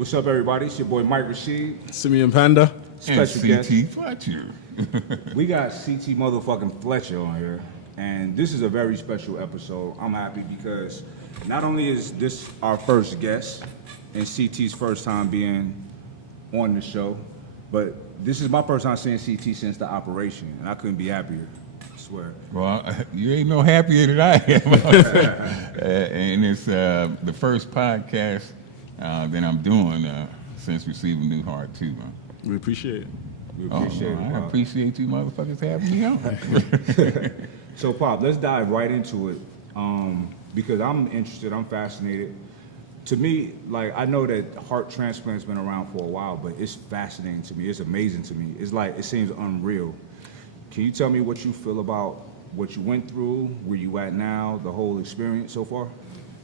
What's up, everybody? It's your boy Mike Rashid. Simeon Panda. Special and guest. CT Fletcher. We got CT motherfucking Fletcher on here. And this is a very special episode. I'm happy because not only is this our first guest and CT's first time being on the show, but this is my first time seeing CT since the operation. And I couldn't be happier. I swear. Well, you ain't no happier than I am. And it's the first podcast that I'm doing since receiving New Heart, too, man. We appreciate it. We appreciate it. I Pop. appreciate you motherfuckers having me on. So, Pop, let's dive right into it because I'm interested, I'm fascinated. To me, like, I know that heart transplant's been around for a while, but it's fascinating to me. It's amazing to me. It's like, it seems unreal. Can you tell me what you feel about what you went through, where you at now, the whole experience so far?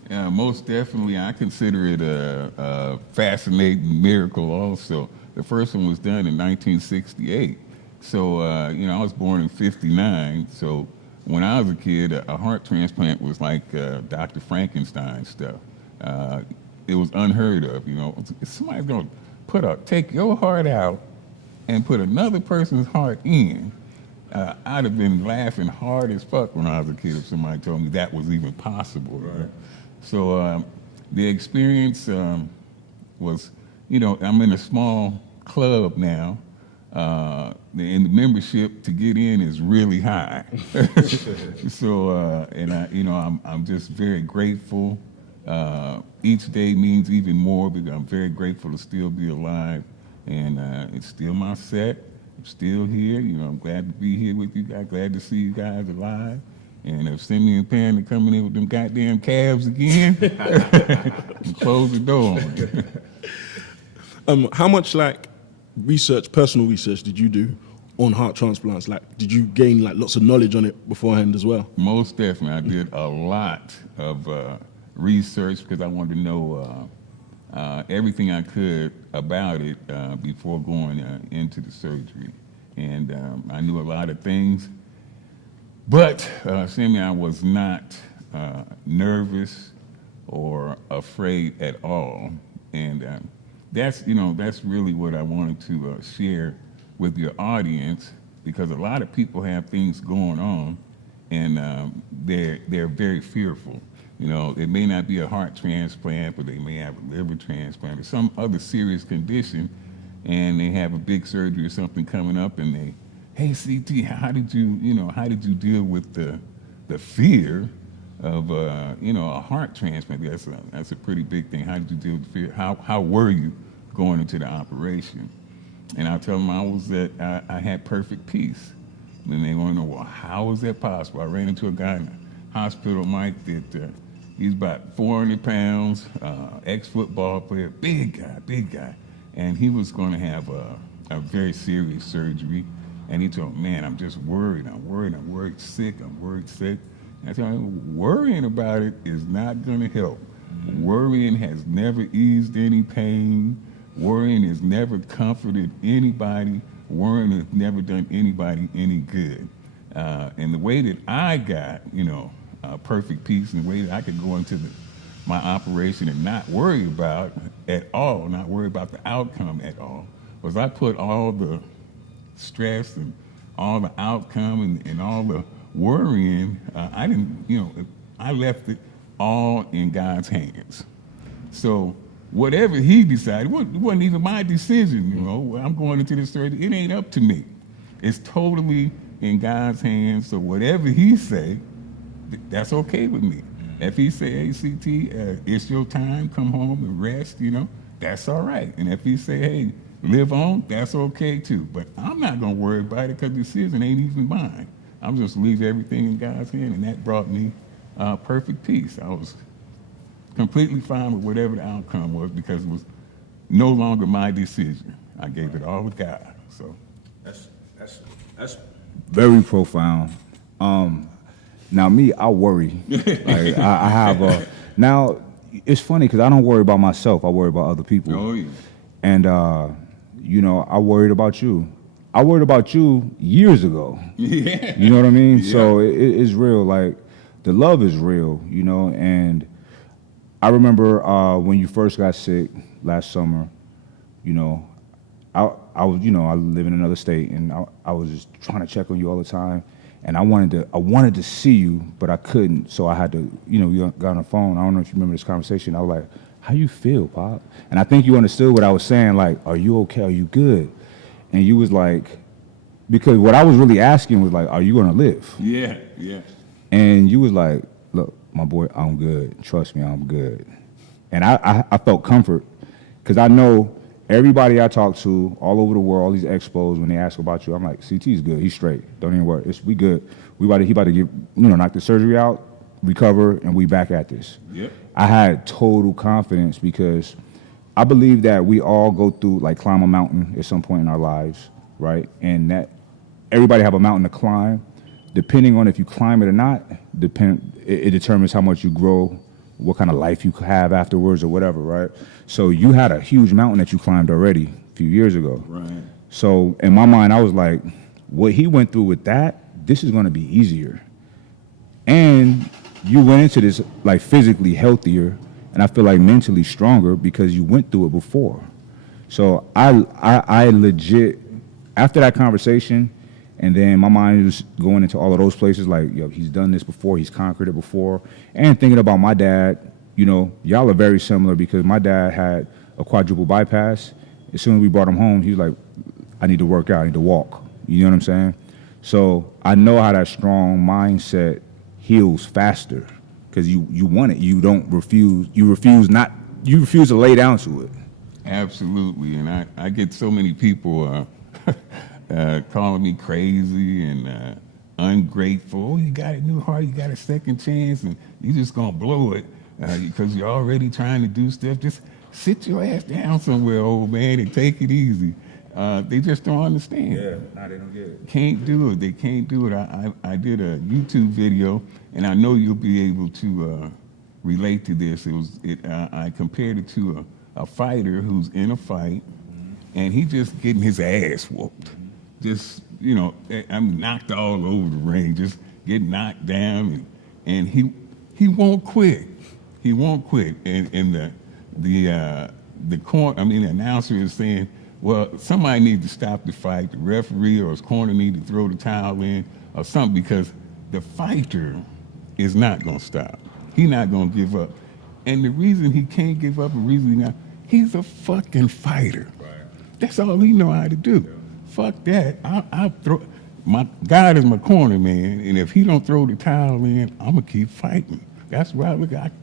Yeah, most definitely. I consider it a fascinating miracle also. The first one was done in 1968. So, I was born in 59. So when I was a kid, a heart transplant was like Dr. Frankenstein stuff. It was unheard of, Somebody's going to take your heart out and put another person's heart in. I'd have been laughing hard as fuck when I was a kid if somebody told me that was even possible. Right? So the experience was, I'm in a small club now, and the membership to get in is really high. So, I'm just very grateful. Each day means even more because I'm very grateful to still be alive, and it's still my set. I'm still here. I'm glad to be here with you guys. Glad to see you guys alive. And if Cindy and Panda coming in with them goddamn calves again, close the door on me. How much personal research did you do on heart transplants? Like, did you gain lots of knowledge on it beforehand as well? Most definitely. I did a lot of research because I wanted to know everything I could about it before going into the surgery. And I knew a lot of things. But, Sammy, I was not nervous or afraid at all. And that's really what I wanted to share with your audience, because a lot of people have things going on and they're very fearful. It may not be a heart transplant, but they may have a liver transplant or some other serious condition, and they have a big surgery or something coming up, and they, hey, CT, how did you deal with the fear of a heart transplant? That's a pretty big thing. How did you deal with the fear? How were you going into the operation? And I tell them I had perfect peace. And they want to know, well, how is that possible? I ran into a guy in the hospital, Mike, that he's about 400 pounds, ex-football player, big guy. And he was going to have a very serious surgery. And he told me, man, I'm just worried. I'm worried sick. And I told him, worrying about it is not going to help. Mm-hmm. Worrying has never eased any pain. Worrying has never comforted anybody. Worrying has never done anybody any good. And the way that I got, perfect peace, and the way that I could go into my operation and not worry about at all, not worry about the outcome at all, was I put all the stress and all the outcome and all the worrying, I left it all in God's hands. So whatever he decided, it wasn't even my decision, I'm going into this surgery, it ain't up to me. It's totally in God's hands, so whatever he say, that's okay with me. If he say, hey, CT, it's your time, come home and rest, that's all right. And if he say, hey, live on, that's okay too. But I'm not going to worry about it because the decision ain't even mine. I'm just leave everything in God's hand, and that brought me perfect peace. I was completely fine with whatever the outcome was because it was no longer my decision. I gave it all to God. So that's very profound. Now me, I worry. Like I have now. It's funny because I don't worry about myself. I worry about other people. Oh yeah. And I worried about you. I worried about you years ago. Yeah. You know what I mean? Yeah. So it's real. Like the love is real. And I remember when you first got sick last summer. You know, I was, you know, I live in another state, and I was just trying to check on you all the time, and I wanted to see you, but I couldn't, so I had to, you know, we got on the phone. I don't know if you remember this conversation. I was like, "How you feel, Pop?" And I think you understood what I was saying. Like, "Are you okay? Are you good?" And you was like, because what I was really asking was like, "Are you gonna live?" Yeah. And you was like, "Look, my boy, I'm good. Trust me, I'm good." And I felt comfort, because I know everybody I talk to all over the world, all these expos, when they ask about you, I'm like, CT's good. He's straight. Don't even worry. We good. He about to get, you know, knock the surgery out, recover, and we back at this. Yep. I had total confidence, because I believe that we all go through, like, climb a mountain at some point in our lives, right? And that everybody have a mountain to climb. Depending on if you climb it or not, it determines how much you grow, what kind of life you have afterwards, or whatever, right? So you had a huge mountain that you climbed already a few years ago. Right. So in my mind, I was like, what he went through with that, this is going to be easier. And you went into this like physically healthier, and I feel like mentally stronger, because you went through it before. So I legit, after that conversation, and then my mind was going into all of those places, like, yo, he's done this before, he's conquered it before. And thinking about my dad, you know, y'all are very similar, because my dad had a quadruple bypass. As soon as we brought him home, he was like, I need to work out, I need to walk. You know what I'm saying? So I know how that strong mindset heals faster, because you want it. You don't refuse. You refuse to lay down to it. Absolutely, and I get so many people calling me crazy and ungrateful. Oh, you got a new heart, you got a second chance, and you just gonna blow it because you're already trying to do stuff. Just sit your ass down somewhere, old man, and take it easy. They just don't understand. Yeah, nah, they don't get it. Can't do it. They can't do it. I did a YouTube video, and I know you'll be able to relate to this. I compared it to a fighter who's in a fight, and he just getting his ass whooped. Just, you know, I'm knocked all over the ring, just getting knocked down, and he won't quit. He won't quit. And the announcer is saying, well, somebody needs to stop the fight. The referee or his corner need to throw the towel in or something, because the fighter is not going to stop. He's not going to give up. And the reason he can't give up, he's a fucking fighter. Right. That's all he know how to do. Yeah. Fuck that. I'll throw. My God is my corner, man. And if he don't throw the towel in, I'm going to keep fighting. That's why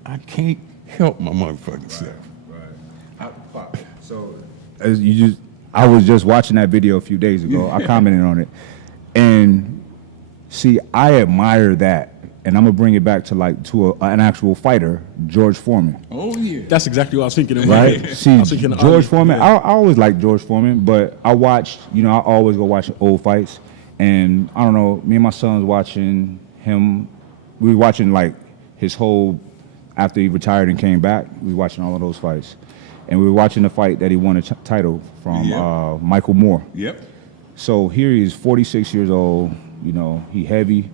I can't help my motherfucking self. Right. So I was just watching that video a few days ago. I commented on it, and see, I admire that, and I'm gonna bring it back to an actual fighter, George Foreman. Oh yeah, That's exactly what I was thinking. Right? See, George Foreman. Yeah. I always liked George Foreman, but I always go watch old fights, and I don't know. Me and my son was watching him. We were watching like his whole after he retired and came back. We were watching all of those fights. And we were watching the fight that he won a title from Michael Moore. Yep. So here he is, 46 years old. You know, he heavy,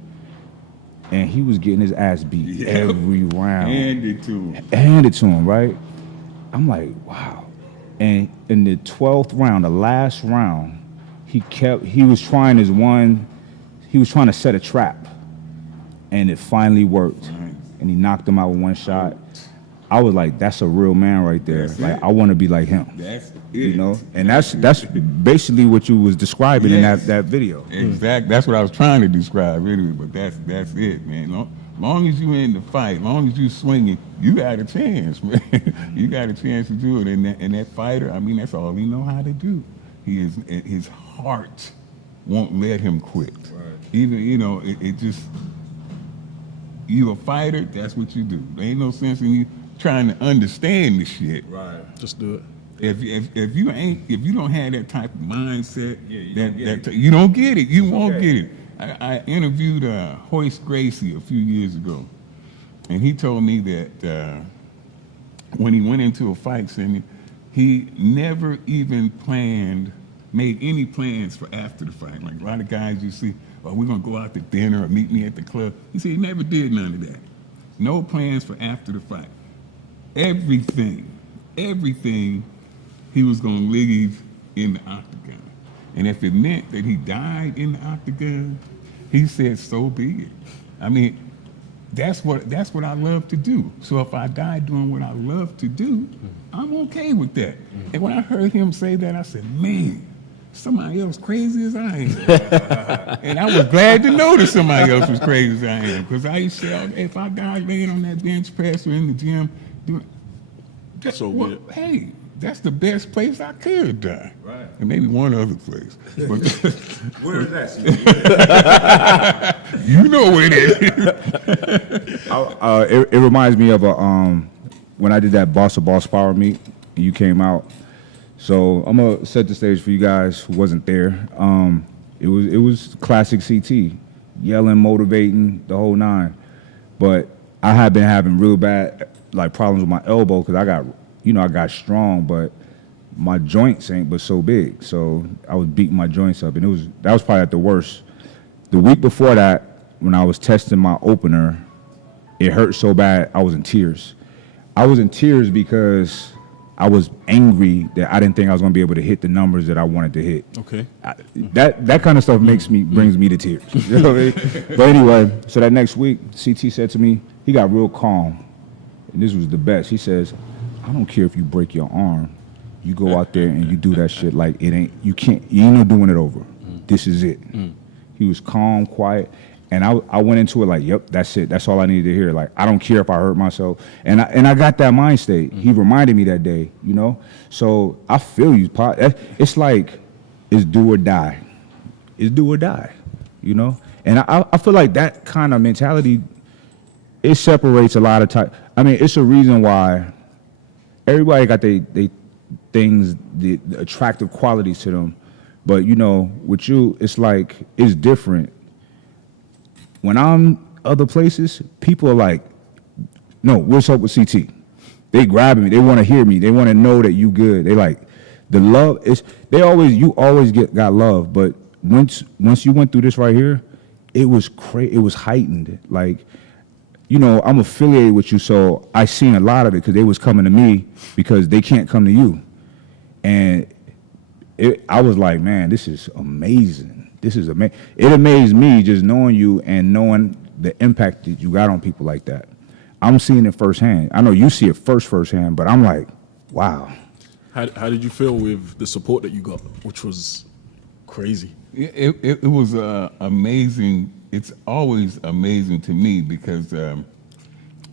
and he was getting his ass beat every round. Handed to him, right? I'm like, wow. And in the 12th round, the last round, he was trying to set a trap, and it finally worked. Right. And he knocked him out with one shot. I was like, that's a real man right there. Like, I want to be like him. That's it. You know? And that's basically what you was describing in that video. Exactly. That's what I was trying to describe anyway, but that's it, man. Long as you in the fight, long as you swinging, you got a chance, man. You got a chance to do it. And that fighter, I mean, that's all he know how to do. His heart won't let him quit. Right. Even, you know, it just, you a fighter, that's what you do. There ain't no sense in you trying to understand the shit. Right. Just do it. If you don't have that type of mindset, you don't get it. You won't get it. I interviewed Hoist Gracie a few years ago, and he told me that when he went into a fight, he never even made any plans for after the fight. Like a lot of guys you see, oh, we're gonna go out to dinner or meet me at the club. He said he never did none of that. No plans for after the fight. everything, he was going to leave in the octagon. And if it meant that he died in the octagon, he said, so be it. I mean, that's what I love to do. So if I die doing what I love to do, I'm okay with that. And when I heard him say that, I said, man, somebody else crazy as I am. And I was glad to know that somebody else was crazy as I am. Because I used to say, if I die laying on that bench press or in the gym, hey, that's the best place I could die. Right. And maybe one other place. But Where is that? you know where it is. It reminds me of when I did that Boss to Boss Power meet, and you came out. So I'm gonna set the stage for you guys who wasn't there. It was classic CT, yelling, motivating, the whole nine. But I had been having real bad problems with my elbow because I got strong, but my joints ain't but so big. So I was beating my joints up, and that was probably at the worst. The week before that, when I was testing my opener, it hurt so bad I was in tears. I was in tears because I was angry that I didn't think I was going to be able to hit the numbers that I wanted to hit. Okay. That kind of stuff brings me to tears. You know what I mean? But anyway, so that next week, CT said to me, he got real calm, and this was the best. He says, I don't care if you break your arm, you go out there and you do that shit like you ain't no doing it over. This is it. He was calm, quiet. And I went into it like, yep, that's it. That's all I needed to hear. Like, I don't care if I hurt myself. And I got that mind state. He reminded me that day, you know? So I feel you. It's like, it's do or die. It's do or die, you know? And I feel like that kind of mentality, it separates a lot of time. I mean, it's a reason why everybody got they things, the attractive qualities to them. But, you know, with you, it's like, it's different. When I'm other places, people are like, no, what's up with CT? They grabbing me. They want to hear me. They want to know that you good. They like, the love is, you always got love. But once you went through this right here, it was it was heightened. Like, you know, I'm affiliated with you, so I seen a lot of it because they was coming to me because they can't come to you. And I was like, man, this is amazing. This is amazing. It amazed me just knowing you and knowing the impact that you got on people like that. I'm seeing it firsthand. I know you see it firsthand, but I'm like, wow. How did you feel with the support that you got, which was crazy? It was amazing. It's always amazing to me because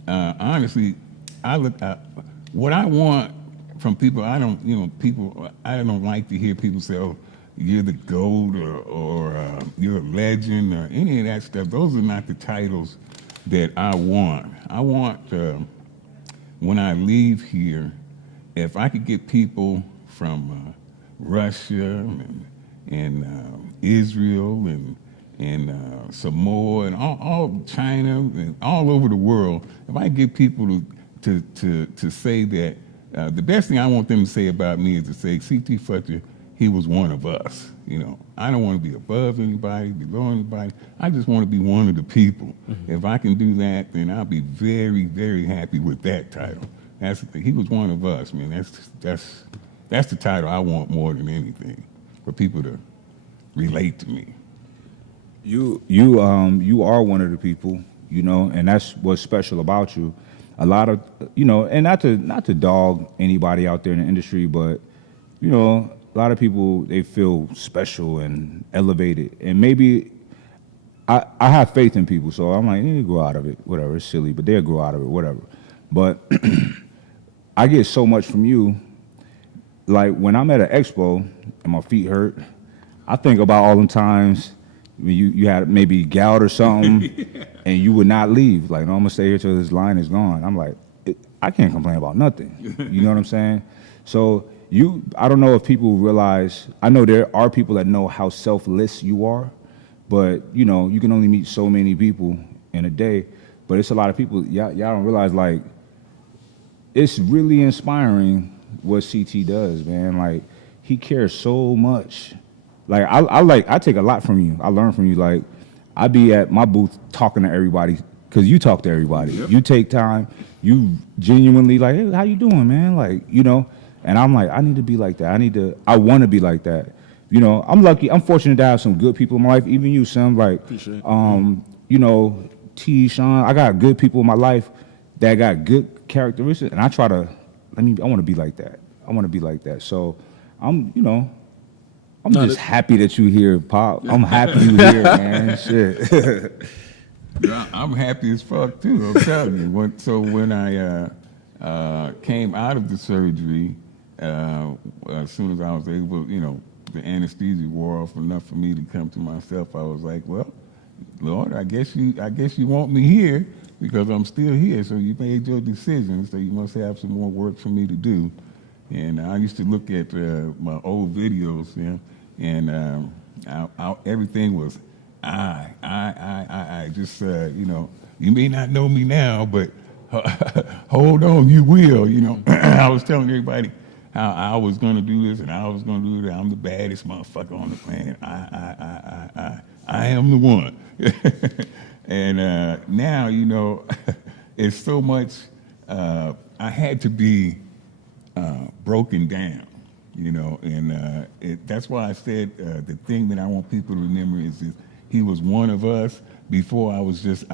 honestly, I look at what I want from people. I don't like to hear people say, "Oh, you're the GOAT," or you're a legend, or any of that stuff. Those are not the titles that I want. I want, when I leave here, if I could get people from Russia and Israel and Samoa and all China and all over the world, if I get people to say that, the best thing I want them to say about me is to say, CT Fletcher, he was one of us. You know, I don't want to be above anybody, below anybody. I just want to be one of the people. Mm-hmm. If I can do that, then I'll be very, very happy with that title. He was one of us, man. That's the title I want more than anything, for people to relate to me. You are one of the people, you know, and that's what's special about you. A lot of, you know, and not to dog anybody out there in the industry, but, you know, a lot of people, they feel special and elevated. And maybe I have faith in people, so I'm like, they grow out of it, whatever, it's silly, but they'll grow out of it, whatever. But I get so much from you. Like, when I'm at an expo and my feet hurt, I think about all them times when you had maybe gout or something, and you would not leave. Like, no, I'm going to stay here till this line is gone. I'm like, I can't complain about nothing. You know what I'm saying? So I don't know if people realize, I know there are people that know how selfless you are, but, you know, you can only meet so many people in a day. But it's a lot of people, y'all don't realize, like, it's really inspiring what CT does, man. Like, he cares so much. Like, I take a lot from you. I learn from you. Like, I be at my booth talking to everybody because you talk to everybody. Yep. You take time. You genuinely like, hey, how you doing, man? Like, you know. And I'm like, I need to be like that. I want to be like that. You know, I'm lucky. I'm fortunate to have some good people in my life. Even you, son. Like, Appreciate it. you know, T, Sean. I got good people in my life that got good characteristics, and I try to. I want to be like that. I want to be like that. So, I'm just happy that you here, Pop. I'm happy you here, man. Shit. Yeah, I'm happy as fuck too. I'm telling you. When I came out of the surgery, as soon as I was able, you know, the anesthesia wore off enough for me to come to myself. I was like, well, Lord, I guess you want me here because I'm still here. So you made your decision. So you must have some more work for me to do. And I used to look at my old videos, you know, and everything was I. Just, you know, you may not know me now, but hold on, you will, you know. I was telling everybody how I was going to do this and I was going to do that. I'm the baddest motherfucker on the planet. I am the one. And now, you know, it's so much, I had to be broken down, you know, and that's why I said the thing that I want people to remember is that he was one of us. Before I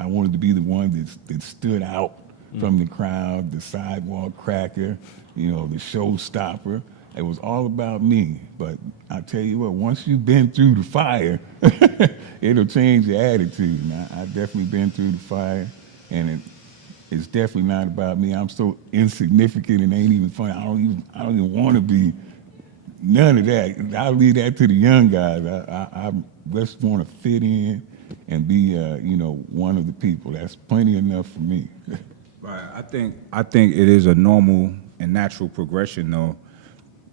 wanted to be the one that stood out from the crowd, the sidewalk cracker, you know, the showstopper. It was all about me. But I tell you what, once you've been through the fire, it'll change your attitude. And I've definitely been through the fire, and it's definitely not about me. I'm so insignificant and ain't even funny. I don't even want to be none of that. I'll leave that to the young guys. I just want to fit in and be, you know, one of the people. That's plenty enough for me. Right. I think it is a normal and natural progression, though.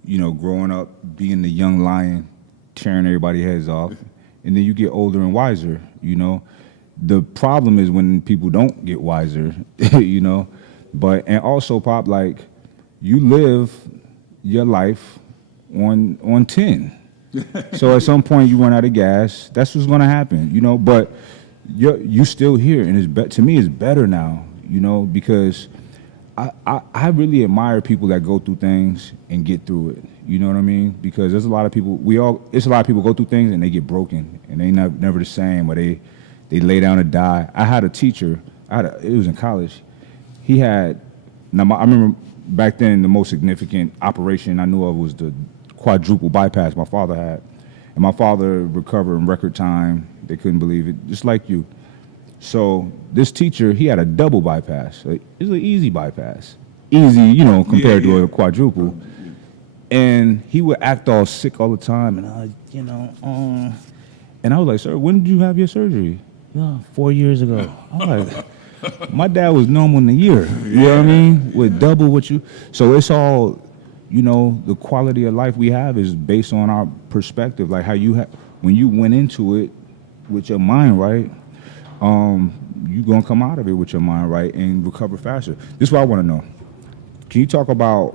You know, growing up, being the young lion, tearing everybody's heads off, and then you get older and wiser. You know, the problem is when people don't get wiser. You know, and also, Pop, like, you live your life on 10. So at some point you run out of gas. That's what's going to happen. You know, but you still here, and to me it's better now. You know, because I really admire people that go through things and get through it. You know what I mean? Because there's a lot of people. It's a lot of people go through things and they get broken and they never the same, or they lay down and die. I had a teacher. It was in college. I remember back then the most significant operation I knew of was the quadruple bypass my father had, and my father recovered in record time. They couldn't believe it, just like you. So this teacher, he had a double bypass. It was an easy bypass. Easy, you know, compared to a quadruple. And he would act all sick all the time. And and I was like, sir, when did you have your surgery? 4 years ago. I'm like, my dad was normal in a year. You know what I mean? With double what you. So it's all, you know, the quality of life we have is based on our perspective. Like how when you went into it with your mind right, you're going to come out of it with your mind right and recover faster. This is what I want to know. Can you talk about,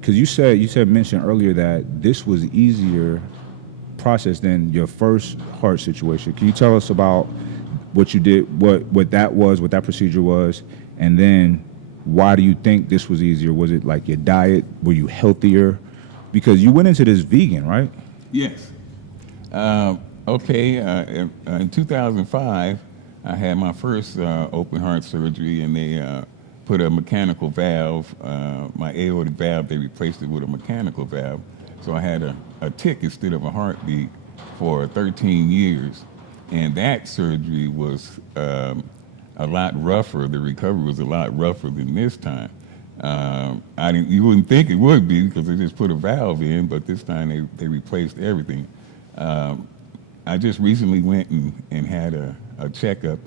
because you mentioned earlier that this was easier process than your first heart situation. Can you tell us about what you did, what that procedure was, and then why do you think this was easier? Was it like your diet? Were you healthier? Because you went into this vegan, right? Yes. In 2005, I had my first open heart surgery, and they put a mechanical valve, my aortic valve, they replaced it with a mechanical valve. So I had a tick instead of a heartbeat for 13 years. And that surgery was a lot rougher. The recovery was a lot rougher than this time. You wouldn't think it would be because they just put a valve in, but this time they replaced everything. I just recently went and had a checkup,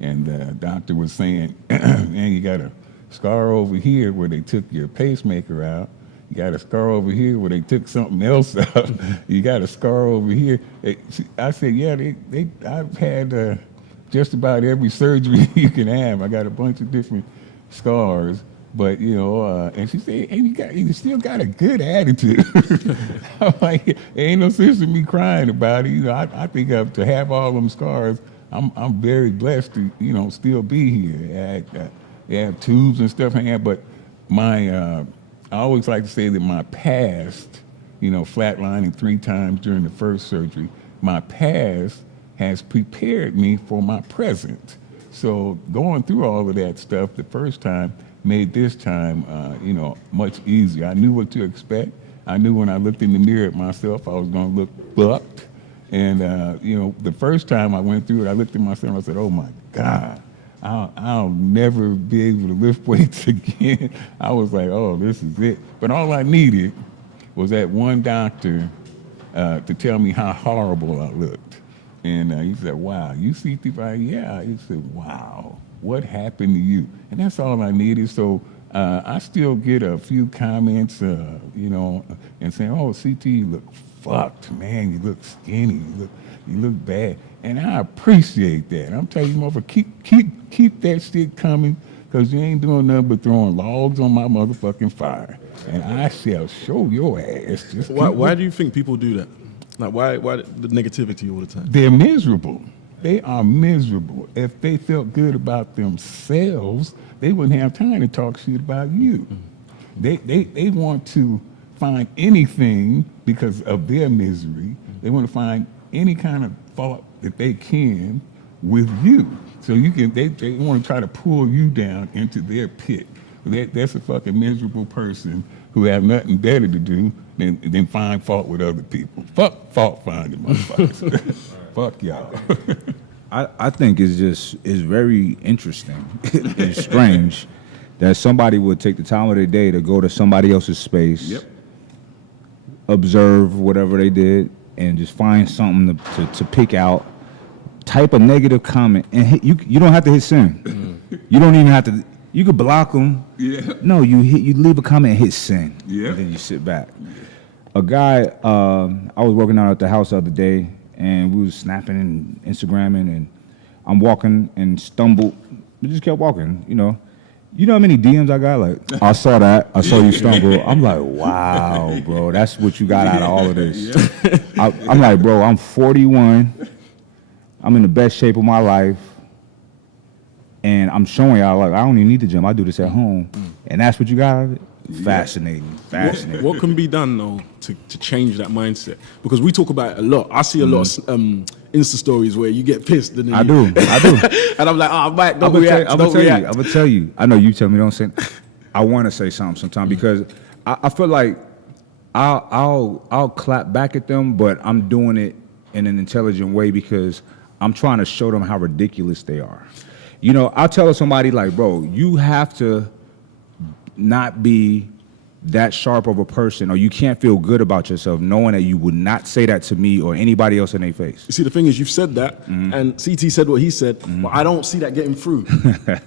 and the doctor was saying, man, you got a scar over here where they took your pacemaker out. You got a scar over here where they took something else out. You got a scar over here. I said, yeah, I've had just about every surgery you can have. I got a bunch of different scars. But, you know, and she said, and you still got a good attitude. I'm like, ain't no sense in me crying about it. You know, I think to have all them scars, I'm very blessed to, you know, still be here. I have tubes and stuff in here, but I always like to say that my past, you know, flatlining 3 times during the first surgery, my past has prepared me for my present. So going through all of that stuff the first time made this time, you know, much easier. I knew what to expect. I knew when I looked in the mirror at myself, I was going to look bucked. And, you know, the first time I went through it, I looked at myself and I said, oh, my God, I'll never be able to lift weights again. I was like, oh, this is it. But all I needed was that one doctor to tell me how horrible I looked. And he said, wow, you CT Fletcher? Yeah. He said, wow, what happened to you? And that's all I needed. So I still get a few comments, you know, and saying, oh, CT, you look fucked, man. You look skinny. You look bad. And I appreciate that. I'm telling you, motherfucker, keep that shit coming, because you ain't doing nothing but throwing logs on my motherfucking fire. And I shall show your ass. Just Why do you think people do that? Like, why the negativity all the time? They're miserable. They are miserable. If they felt good about themselves, they wouldn't have time to talk shit about you. They want to find anything because of their misery. They want to find any kind of fault that they can with you. So you can. They want to try to pull you down into their pit. That's a fucking miserable person who have nothing better to do than find fault with other people. Fuck fault finding, motherfuckers. Fuck y'all. I think it's very interesting and strange that somebody would take the time of their day to go to somebody else's space, observe whatever they did, and just find something to pick out, type a negative comment, and you don't have to hit send. You don't even have to. You could block them. Yeah. No, you leave a comment and hit send. Yeah. And then you sit back. Yeah. A guy, I was working out at the house the other day, and we was snapping and Instagramming, and I'm walking and stumbled. We just kept walking, you know. You know how many DMs I got? Like, I saw that. I saw you stumble. I'm like, wow, bro, that's what you got out of all of this. Yeah. I'm like, bro, I'm 41. I'm in the best shape of my life. And I'm showing y'all, like, I don't even need the gym. I do this at home. And that's what you got out of it? Fascinating. What can be done, though, to change that mindset? Because we talk about it a lot. I see a lot of Insta stories where you get pissed. And I do. And I'm like, oh, Mike, don't react. I'm going to tell you. I know you tell me don't say. I want to say something sometimes because I feel like I'll clap back at them, but I'm doing it in an intelligent way because I'm trying to show them how ridiculous they are. You know, I'll tell somebody like, bro, you have to not be that sharp of a person, or you can't feel good about yourself knowing that you would not say that to me or anybody else in their face. You see, the thing is, you've said that, and CT said what he said, but I don't see that getting through.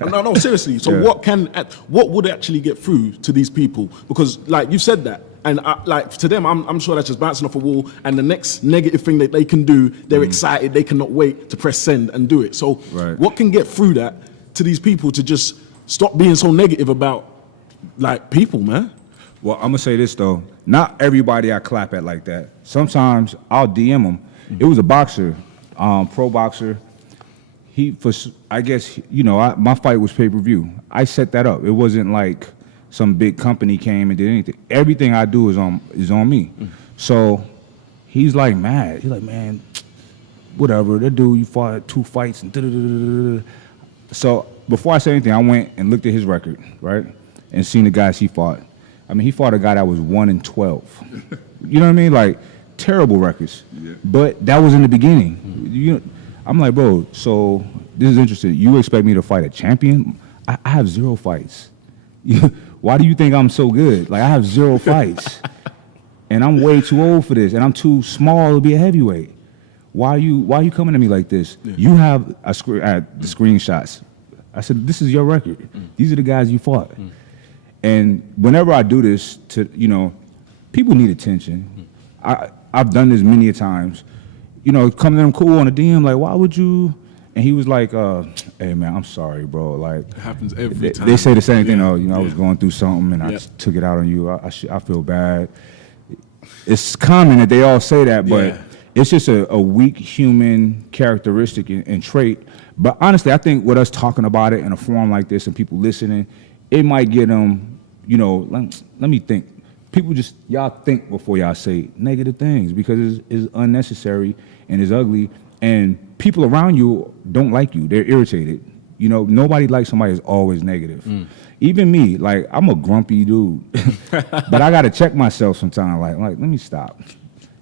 No, seriously. So what would actually get through to these people? Because, like, you've said that, and like to them, I'm sure that's just bouncing off a wall. And the next negative thing that they can do, they're excited. They cannot wait to press send and do it. So, what can get through that to these people to just stop being so negative about, like, people, man? Well, I'm gonna say this though. Not everybody I clap at like that. Sometimes I'll DM them. It was a boxer, pro boxer. I guess, you know, my fight was pay-per-view. I set that up. It wasn't like some big company came and did anything. Everything I do is on me. So he's like mad. He's like, man, whatever. That dude, you fought 2 fights and da-da-da-da-da. So before I said anything, I went and looked at his record, right, and seen the guys he fought. I mean, he fought a guy that was 1-12. You know what I mean? Like, terrible records. Yeah. But that was in the beginning. I'm like, bro, so this is interesting. You expect me to fight a champion? I have 0 fights. Why do you think I'm so good? Like, I have 0 fights. And I'm way too old for this, and I'm too small to be a heavyweight. Why are you coming to me like this? Yeah. You have the screenshots. I said, this is your record. These are the guys you fought. And whenever I do this to, you know, people need attention. I've done this many a times. You know, come to them cool on a DM, like, why would you? And he was like, hey, man, I'm sorry, bro. Like, it happens every time. They say the same thing. Oh, you know, I was going through something and I took it out on you. I feel bad. It's common that they all say that, but it's just a weak human characteristic and trait. But honestly, I think with us talking about it in a forum like this and people listening, it might get them, let me think. People just, y'all think before y'all say negative things because it's unnecessary and it's ugly. And people around you don't like you. They're irritated. Nobody likes somebody that's always negative. Even me, like, I'm a grumpy dude. But I got to check myself sometimes. Like, let me stop.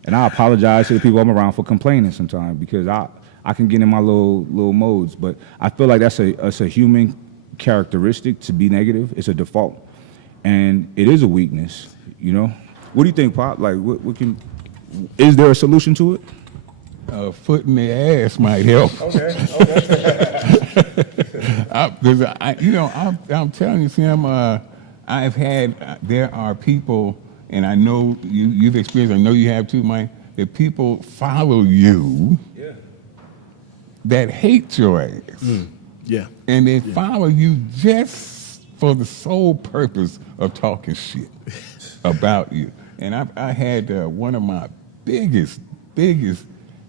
And I apologize to the people I'm around for complaining sometimes because I can get in my little modes. But I feel like that's a human characteristic to be negative. It's a default. And it is a weakness, What do you think, Pop? Like, is there a solution to it? A foot in the ass might help. Okay. Because I'm telling you, Sam, there are people, and I know you've experienced, I know you have too, Mike, that people follow you that hate your ass. Yeah. And they follow you just for the sole purpose of talking shit about you. And I had one of my biggest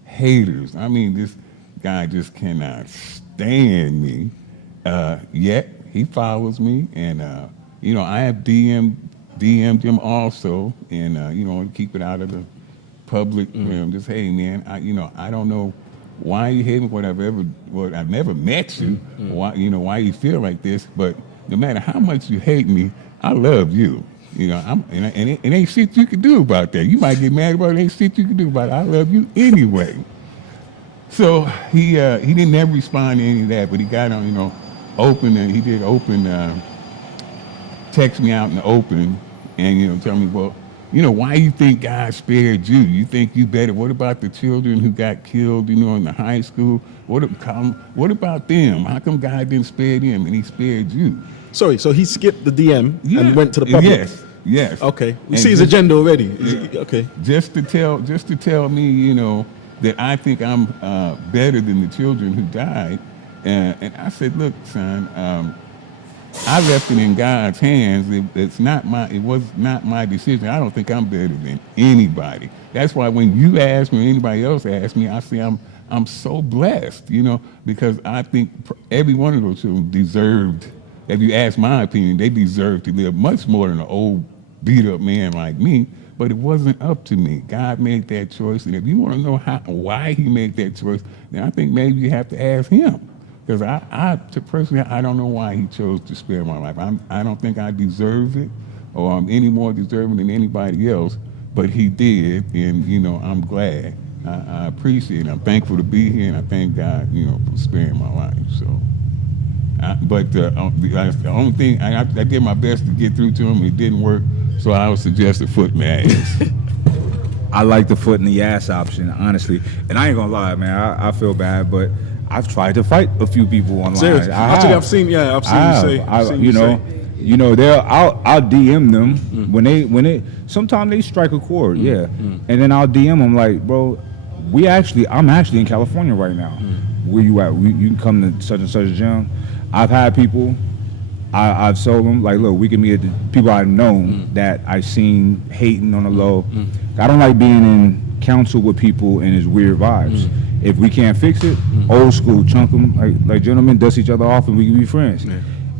haters. I mean, this guy just cannot stand me. Yet he follows me, and I have DM'd him also, and keep it out of the public realm. Just, hey man, I don't know why you hate me, I've never met you, why you feel like this, but no matter how much you hate me, I love you. And it ain't shit you can do about that. You might get mad about it, ain't shit you can do about it. I love you anyway. So he didn't ever respond to any of that, but he got on, open, and he did open, text me out in the open, and tell me, well, why you think God spared you? You think you better? What about the children who got killed, in the high school? What about them? How come God didn't spare them and he spared you? Sorry, so he skipped the DM and went to the public? Yes. Okay, we see his agenda already. Okay. Just to tell me, that I think I'm better than the children who died. And I said, look, son, I left it in God's hands. It was not my decision. I don't think I'm better than anybody. That's why when you ask me or anybody else asks me, I say I'm so blessed, because I think every one of those children deserved, if you ask my opinion, they deserve to live much more than an old beat up man like me. But it wasn't up to me. God made that choice, and if you want to know why he made that choice, then I think maybe you have to ask him. Because personally, I don't know why he chose to spare my life. I don't think I deserve it, or I'm any more deserving than anybody else, but he did, and, I'm glad. I appreciate it. I'm thankful to be here, and I thank God, for sparing my life. So, but the only thing, I did my best to get through to him, it didn't work, so I would suggest a foot in the ass. I like the foot in the ass option, honestly. And I ain't gonna lie, man, I feel bad, but I've tried to fight a few people online. Seriously? Actually, I've seen you say. I'll DM them when they sometimes they strike a chord, and then I'll DM them like, bro, I'm actually in California right now. Where you at? You can come to such and such gym. I've had people, I've told them like, look, we can meet at the people I've known that I've seen hating on the low. I don't like being in counsel with people and it's weird vibes. If we can't fix it, old school, chunk them like gentlemen, dust each other off, and we can be friends.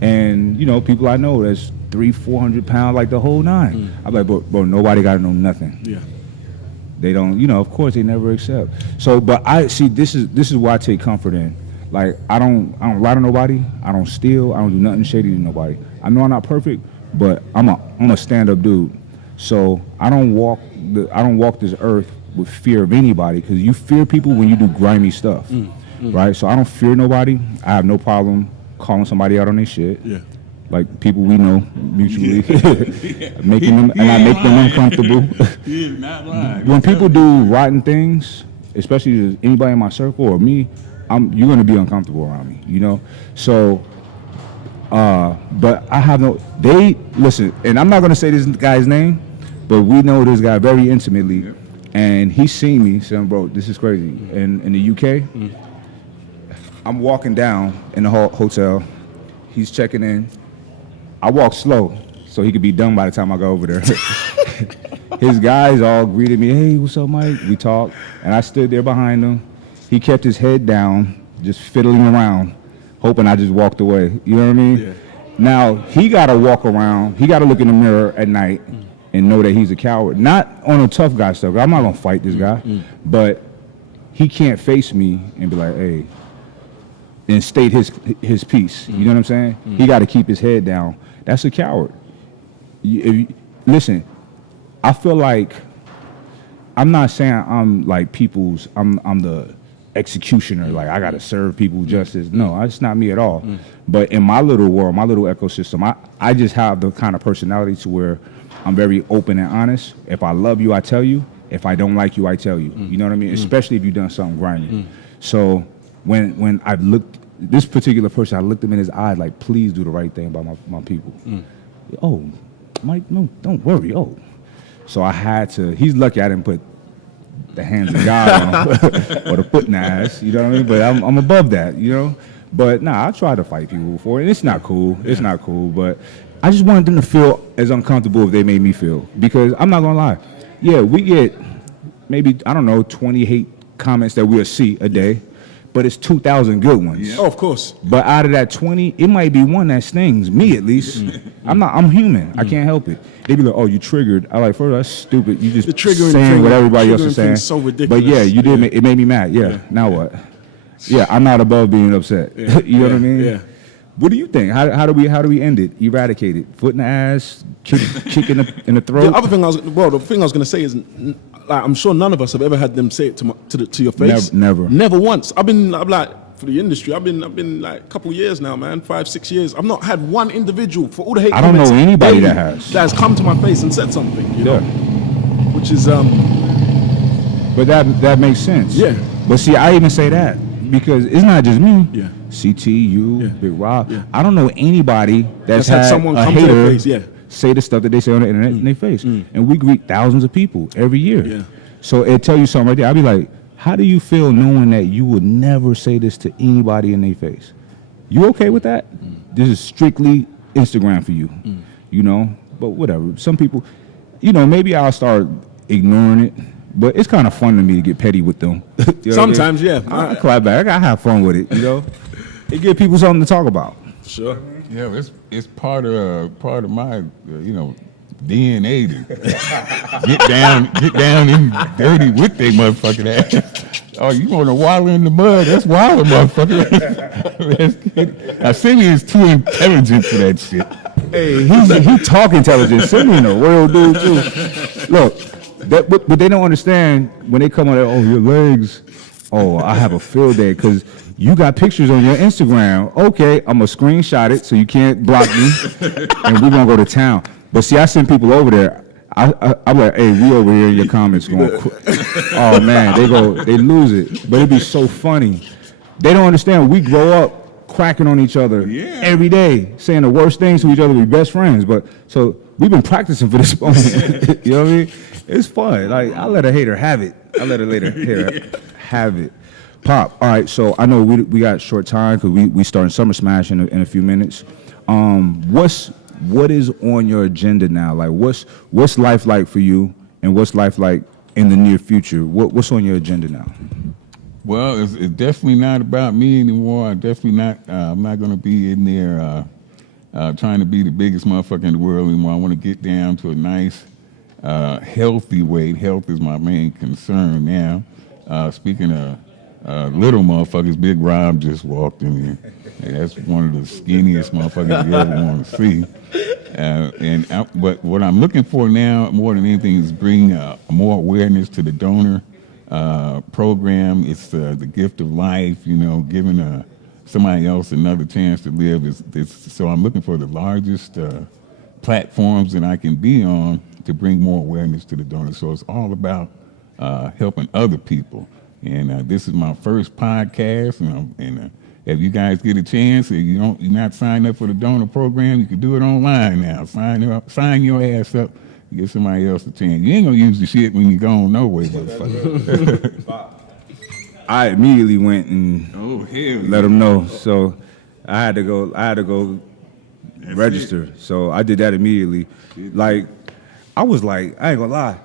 And people I know that's 300-400 pounds, like the whole nine. I'm like, bro, nobody got to know nothing. Yeah. They don't, of course they never accept. So, but I see this is why I take comfort in. Like I don't lie to nobody. I don't steal. I don't do nothing shady to nobody. I know I'm not perfect, but I'm a stand-up dude. So I don't walk this earth with fear of anybody, because you fear people when you do grimy stuff, right? So I don't fear nobody. I have no problem calling somebody out on their shit. Yeah. Like people we know mutually, making them, and I make them uncomfortable. He is not lying. When people do rotten things, especially anybody in my circle or me, you're gonna be uncomfortable around me, So, but I have they listen, and I'm not gonna say this guy's name, but we know this guy very intimately, and he's seen me saying, bro, this is crazy. And in the UK, I'm walking down in the hotel, he's checking in. I walk slow so he could be done by the time I go over there. his guys all greeted me. Hey, what's up, Mike? We talked, and I stood there behind him. He kept his head down, just fiddling around, hoping I just walked away. You know what I mean? Yeah. Now he got to walk around. He got to look in the mirror at night and know that he's a coward. Not on a tough guy stuff. I'm not gonna fight this guy, but he can't face me and be like, hey, and state his piece. You know what I'm saying? He got to keep his head down. That's a coward. Listen, I feel like I'm not saying I'm like I'm the executioner, like I got to serve people justice. No, that's not me at all. But in my little world, my little ecosystem, I just have the kind of personality to where I'm very open and honest. If I love you, I tell you. If I don't like you, I tell you. You know what I mean? Especially if you've done something grimy. So when I've looked, this particular person, I looked him in his eye like, please do the right thing by my people. Oh, Mike, no, don't worry. Oh. So I had to, he's lucky I didn't put the hands of God on him or the foot in the ass, you know what I mean? But I'm above that, you know? But nah, I try to fight people before, and it's not cool. It's not cool, but I just wanted them to feel as uncomfortable as they made me feel. Because I'm not gonna lie, yeah, we get maybe, I don't know, 20 hate comments that we'll see a day, but it's 2,000 good ones. Yeah. Oh, of course. But out of that 20, it might be one that stings, me at least. I'm human. I can't help it. They be like, oh, you triggered. I like, first, that's stupid. You just The triggering saying thing, what everybody else is saying. so ridiculous. But yeah, you did. It made me mad. Yeah. Now what? Yeah, I'm not above being upset. You know what I mean? Yeah. What do you think? How do we end it? Eradicate it? Foot in the ass? Kick in the throat? The other thing the thing I was going to say is, like, I'm sure none of us have ever had them say it to your face. Never once. I'm like, for the industry, I've been like a couple years now, man, 5-6 years. I've not had one individual for all the hate. I don't know anybody daily that has come to my face and said something. You know? Which is But that makes sense. Yeah. But see, I even say that because it's not just me. Yeah. CT, you, Yeah. Big Rob. Yeah. I don't know anybody that's had had someone a come to hater their face. Yeah. say the stuff that they say on the internet in their face. And we greet thousands of people every year. Yeah. So it tell you something right there. I'll be like, how do you feel knowing that you would never say this to anybody in their face? You okay with that? This is strictly Instagram for you, you know? But whatever. Some people, you know, maybe I'll start ignoring it, but it's kind of fun to me to get petty with them. You know Sometimes, what I mean? yeah. I clap back. I have fun with it, you know? It give people something to talk about. Sure. Yeah, it's part of my DNA to get down and dirty with they motherfucking ass. Oh, you want to wallow in the mud? That's wallow, motherfucker. That's good. Now, Simeon is too intelligent for that shit. Hey, he talk intelligent. Simeon a real dude too. Look, but they don't understand when they come on there. Oh, your legs. Oh, I have a field day because you got pictures on your Instagram. Okay, I'm gonna screenshot it so you can't block me, and we're gonna go to town. But see, I send people over there. I'm like, hey, we over here in your comments going, oh man, they lose it. But it'd be so funny. They don't understand. We grow up cracking on each other every day, saying the worst things to each other. We best friends. But so we've been practicing for this moment. You know what I mean? It's fun. Like I let a hater have it. Have it. Pop. All right. So I know we got short time because we starting Summer Smash in a few minutes. What is on your agenda now? Like, what's life like for you, and what's life like in the near future? What's on your agenda now? Well, it's definitely not about me anymore. I'm not going to be in there trying to be the biggest motherfucker in the world anymore. I want to get down to a nice, healthy weight. Health is my main concern now. Speaking of little motherfuckers, Big Rob just walked in here. And that's one of the skinniest motherfuckers you ever want to see. But what I'm looking for now, more than anything, is bring more awareness to the donor program. It's the gift of life, you know, giving somebody else another chance to live. So I'm looking for the largest platforms that I can be on to bring more awareness to the donor. So it's all about helping other people. And this is my first podcast, and if you guys get a chance, if you're not signed up for the donor program, you can do it online now. Sign your ass up, give somebody else a chance. You ain't gonna use the shit when you gone nowhere, motherfucker. I immediately went and let them know. So I had to go register. So I did that immediately. Like I was like, I ain't gonna lie,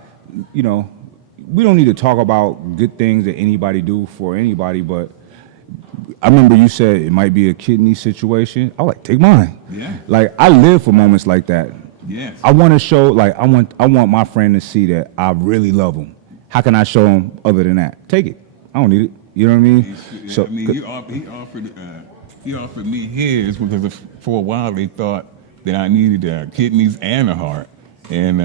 you know, we don't need to talk about good things that anybody do for anybody, but I remember you said it might be a kidney situation. I was like, take mine. Yeah. Like, I live for moments like that. Yes. I want to show, like, I want my friend to see that I really love him. How can I show him other than that? Take it. I don't need it. You know what I mean? I mean, he offered me his because for a while they thought that I needed kidneys and a heart. And,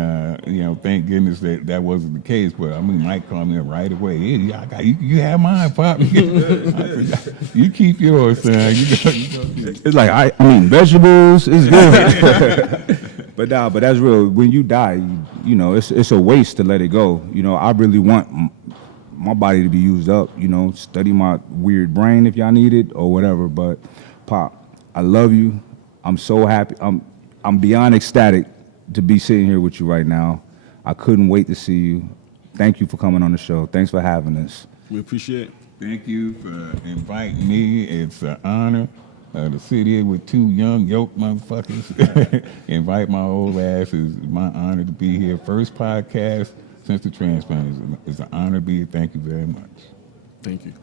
you know, thank goodness that wasn't the case. But, I mean, Mike called me up right away. Hey, you have mine, Pop. I said, you keep yours, son. It's like, I mean, vegetables is good. But that's real. When you die, you know, it's a waste to let it go. You know, I really want my body to be used up, you know, study my weird brain if y'all need it or whatever. But, Pop, I love you. I'm so happy. I'm beyond ecstatic to be sitting here with you right now. I couldn't wait to see you. Thank you for coming on the show. Thanks for having us. We appreciate it. Thank you for inviting me. It's an honor to sit here with two young yoke motherfuckers. Invite my old ass. It's my honor to be here. First podcast since the transplant. It's an honor to be here. Thank you very much. Thank you.